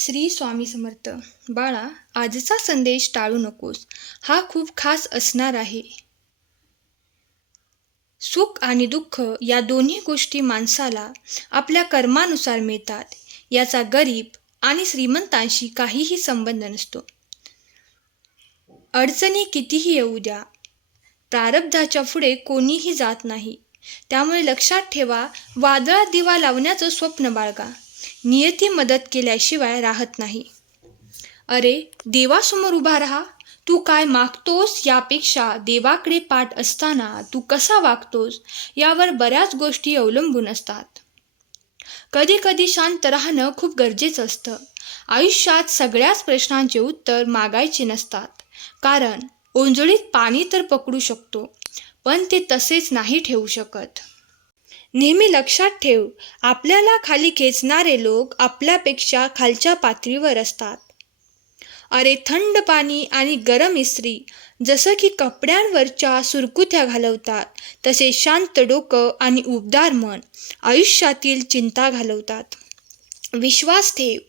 श्री स्वामी समर्थ. बाळा आजचा संदेश टाळू नकोस. हा खूप खास असणार आहे. सुख आणि दुःख या दोन्ही गोष्टी माणसाला आपल्या कर्मानुसार मिळतात. याचा गरीब आणि श्रीमंतांशी काहीही संबंध नसतो. अडचणी कितीही येऊ द्या. प्रारब्धाच्या पुढे कोणीही जात नाही. त्यामुळे लक्षात ठेवा वादळात दिवा लावण्याचं स्वप्न बाळगा. नियती मदत केल्याशिवाय राहत नाही. अरे देवासमोर उभा राहा. तू काय मागतोस यापेक्षा देवाकडे पाठ असताना तू कसा वागतोस यावर बऱ्याच गोष्टी अवलंबून असतात. कधी कधी शांत राहणं खूप गरजेचं असतं. आयुष्यात सगळ्याच प्रश्नांचे उत्तर मागायचे नसतात. कारण ओंजळीत पाणी तर पकडू शकतो पण ते तसेच नाही ठेवू शकत. नेहमी लक्षात ठेव आपल्याला खाली खेचणारे लोक आपल्यापेक्षा खालच्या पातळीवर असतात. अरे थंड पाणी आणि गरम इस्त्री जसं की कपड्यांवरच्या सुरकुत्या घालवतात तसे शांत डोकं आणि उबदार मन आयुष्यातील चिंता घालवतात. विश्वास ठेव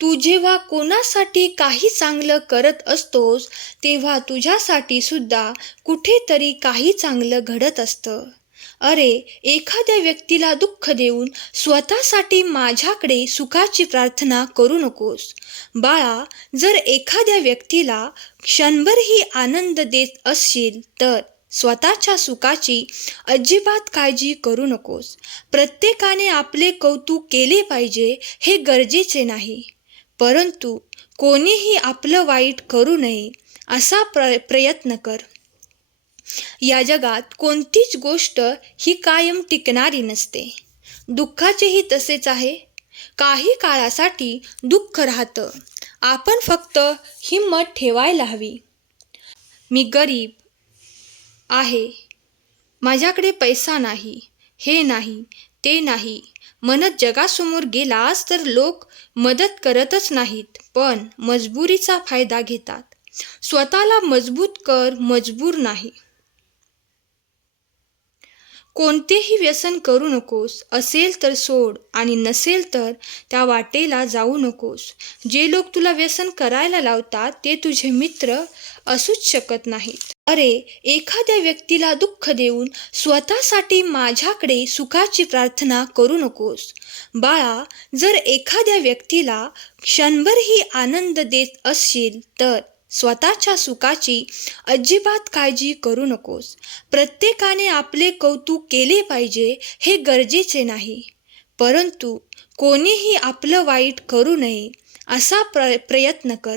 तू जेव्हा कोणासाठी काही चांगलं करत असतोस तेव्हा तुझ्यासाठी सुद्धा कुठेतरी काही चांगलं घडत असतं. अरे एखाद्या व्यक्तीला दुःख देऊन स्वतःसाठी माझ्याकडे सुखाची प्रार्थना करू नकोस. बाळा जर एखाद्या व्यक्तीला क्षणभरही आनंद देत असशील तर स्वतःच्या सुखाची अजिबात काळजी करू नकोस. प्रत्येकाने आपले कौतुक केले पाहिजे हे गरजेचे नाही. परंतु कोणीही आपलं वाईट करू नये असा प्र प्रयत्न कर. या जगात कोणतीच गोष्ट ही कायम टिकणारी नसते. दुःखाचेही तसेच आहे. काही काळासाठी दुःख राहतं. आपण फक्त हिंमत ठेवायला हवी. मी गरीब आहे. माझ्याकडे पैसा नाही. हे नाही. ते नाही. म्हणत जगासमोर गेलास तर लोक मदत करतच नाहीत पण मजबुरीचा फायदा घेतात. स्वतःला मजबूत कर मजबूर नाही. कोणतेही व्यसन करू नकोस. असेल तर सोड आणि नसेल तर त्या वाटेला जाऊ नकोस. जे लोक तुला व्यसन करायला लावतात ते तुझे मित्र असूच शकत नाहीत. अरे एखाद्या व्यक्तीला दुःख देऊन स्वतःसाठी माझ्याकडे सुखाची प्रार्थना करू नकोस. बाळा जर एखाद्या व्यक्तीला क्षणभरही आनंद देत असशील तर स्वतःच्या सुखाची अजिबात काळजी करू नकोस. प्रत्येकाने आपले कौतुक केले पाहिजे हे गरजेचे नाही. परंतु कोणीही आपलं वाईट करू नये असा प्र प्रयत्न कर.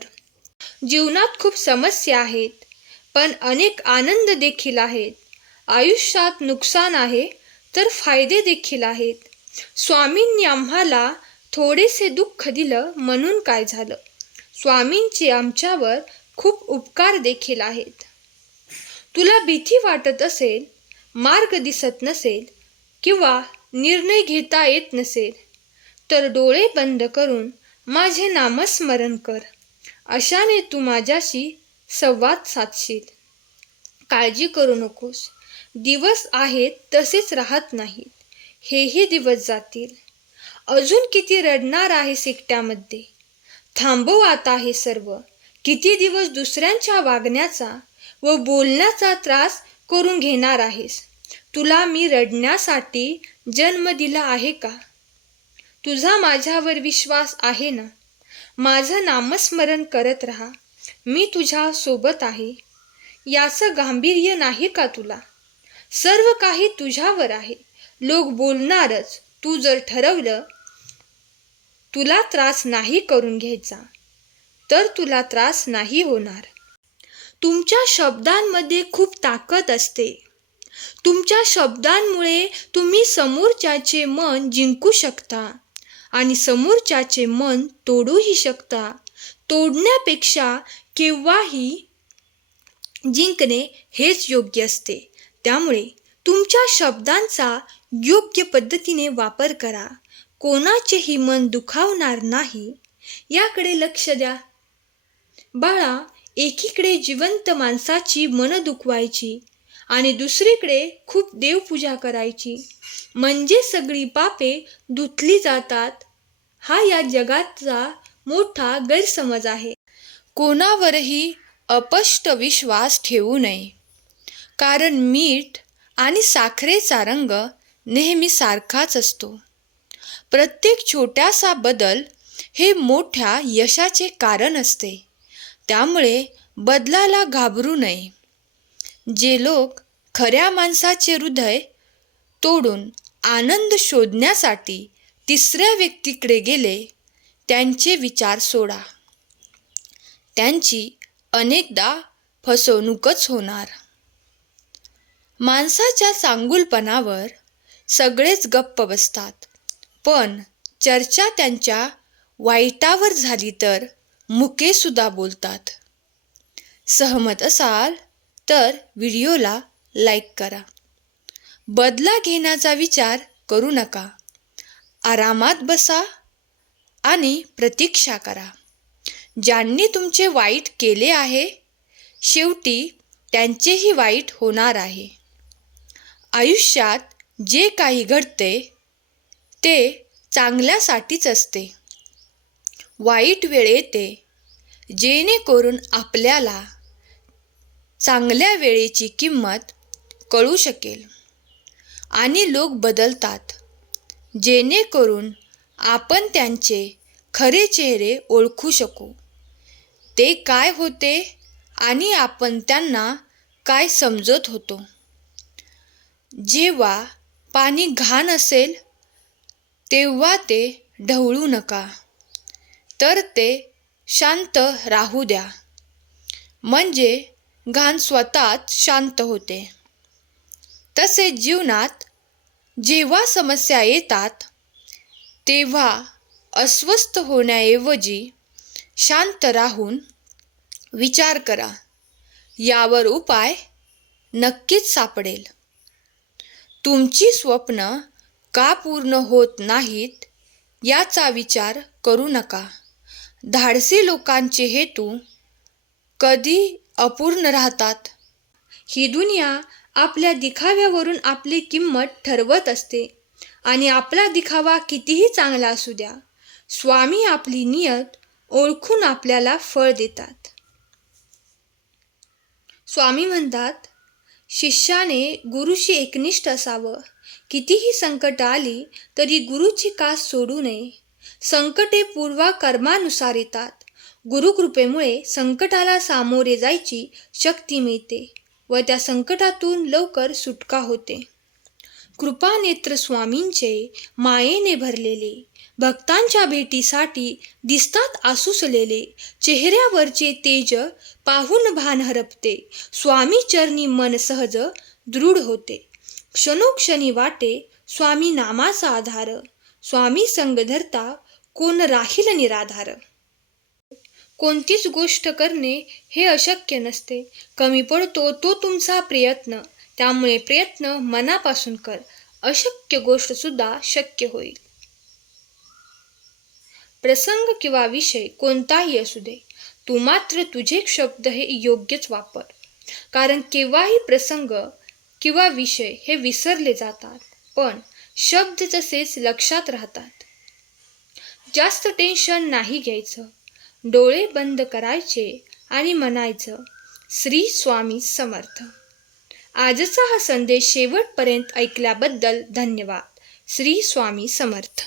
जीवनात खूप समस्या आहेत पण अनेक आनंद देखील आहेत. आयुष्यात नुकसान आहे तर फायदे देखील आहेत. स्वामींनी आम्हाला थोडेसे दुःख दिलं म्हणून काय झालं? स्वामींची आमच्यावर खूप उपकार देखील आहेत. तुला भीती वाटत असेल मार्ग दिसत नसेल किंवा निर्णय घेता येत नसेल तर डोळे बंद करून माझे नामस्मरण कर. अशाने तू माझ्याशी संवाद साधशील. काळजी करू नकोस. दिवस आहेत तसेच राहत नाहीत. हेही दिवस जातील. अजून किती रडणार आहे सिकट्यामध्ये? थांबव आता हे सर्व. किती दिवस दुसऱ्यांच्या वागण्याचा व बोलण्याचा त्रास करून घेणार आहेस? तुला मी रडण्यासाठी जन्म दिला आहे का? तुझा माझ्यावर विश्वास आहे ना? माझं नामस्मरण करत राहा. मी तुझ्या सोबत आहे. याचं गांभीर्य नाही का तुला? सर्व काही तुझ्यावर आहे. लोक बोलणारच. तू जर ठरवलं तुला त्रास नाही करून घ्यायचा. तर तुला त्रास नाही होणार. तुमच्या शब्दांमध्ये खूप ताकद असते. तुमच्या शब्दांमुळे तुम्ही समोरच्याचे मन जिंकू शकता आणि समोरच्याचे मन तोडूही शकता. तोडण्यापेक्षा केव्हाही जिंकणे हेच योग्य असते. त्यामुळे तुमच्या शब्दांचा योग्य पद्धतीने वापर करा. कोणाचेही मन दुखावणार नाही. याकडे लक्ष द्या. बाळा एकीकडे जिवंत माणसाची मन दुखवायची आणि दुसरीकडे खूप देवपूजा करायची. म्हणजे सगळी पापे धुतली जातात. हा या जगाचा मोठा गैरसमज आहे. कोणावरही अपष्ट विश्वास ठेवू नये. कारण मीठ आणि साखरेचा रंग नेहमी सारखाच असतो. प्रत्येक छोट्यासा बदल हे मोठ्या यशाचे कारण असते. त्यामुळे बदलाला घाबरू नये. जे लोक खऱ्या माणसाचे हृदय तोडून आनंद शोधण्यासाठी तिसऱ्या व्यक्तीकडे गेले त्यांचे विचार सोडा. त्यांची अनेकदा फसवणूकच होणार. माणसाच्या चांगुलपणावर सगळेच गप्प बसतात. पण चर्चा त्यांच्या वाईटावर झाली तर मुकेसुद्धा बोलतात. सहमत असाल तर व्हिडिओला लाईक करा. बदला घेण्याचा विचार करू नका. आरामात बसा आणि प्रतीक्षा करा. ज्यांनी तुमचे वाईट केले आहे शेवटी त्यांचेही वाईट होणार आहे. आयुष्यात जे काही घडते ते चांगल्यासाठीच असते. वाईट वेळ येते. जेणेकरून आपल्याला चांगल्या वेळेची किंमत कळू शकेल. आणि लोक बदलतात. जेणेकरून आपण त्यांचे खरे चेहरे ओळखू शकू. ते काय होते आणि आपण त्यांना काय समजत होतो? जेव्हा पाणी घाण असेल तेव्हा ते ढवळू नका. तर ते शांत राहू द्या. म्हणजे घाण स्वतःच शांत होते. तसे जीवनात जेव्हा समस्या येतात तेव्हा अस्वस्थ होण्याऐवजी शांत राहून विचार करा. यावर उपाय नक्कीच सापडेल. तुमची स्वप्न का पूर्ण होत नाहीत याचा विचार करू नका. धाडसी लोकांचे हेतू कधी अपूर्ण राहतात? ही दुनिया आपल्या दिखाव्यावरून आपली किंमत ठरवत असते आणि आपला दिखावा कितीही चांगला असू द्या स्वामी आपली नियत ओळखून आपल्याला फळ देतात. स्वामी म्हणतात शिष्याने गुरुशी एकनिष्ठ असावं. कितीही संकट आली तरी गुरुची कास सोडू नये. संकटे पूर्वा कर्मानुसार येतात. गुरुकृपेमुळे संकटाला सामोरे जायची शक्ती मिळते व त्या संकटातून लवकर सुटका होते. कृपानेत्र स्वामींचे मायेने भरलेले भक्तांच्या भेटीसाठी दिसतात आसुसलेले चेहऱ्यावरचे तेज पाहून भान हरपते स्वामी चरणी मन सहज दृढ होते. क्षणोक्षणी वाटे स्वामी नामाचा आधार स्वामी संग धरता कोण राहील निराधार? कोणतीच गोष्ट करणे हे अशक्य नसते. कमी पडतो तो तुमचा प्रयत्न. त्यामुळे प्रयत्न मनापासून कर. अशक्य गोष्ट सुद्धा शक्य होईल. प्रसंग किंवा विषय कोणताही असू दे. तू मात्र तुझे शब्द हे योग्यच वापर. कारण केव्हाही प्रसंग किंवा विषय हे विसरले जातात. पण शब्द तसेच लक्षात राहतात. जास्त टेन्शन नाही घ्यायचं. डोळे बंद करायचे आणि म्हणायचं श्री स्वामी समर्थ. आजचा हा संदेश शेवटपर्यंत ऐकल्याबद्दल धन्यवाद. श्री स्वामी समर्थ.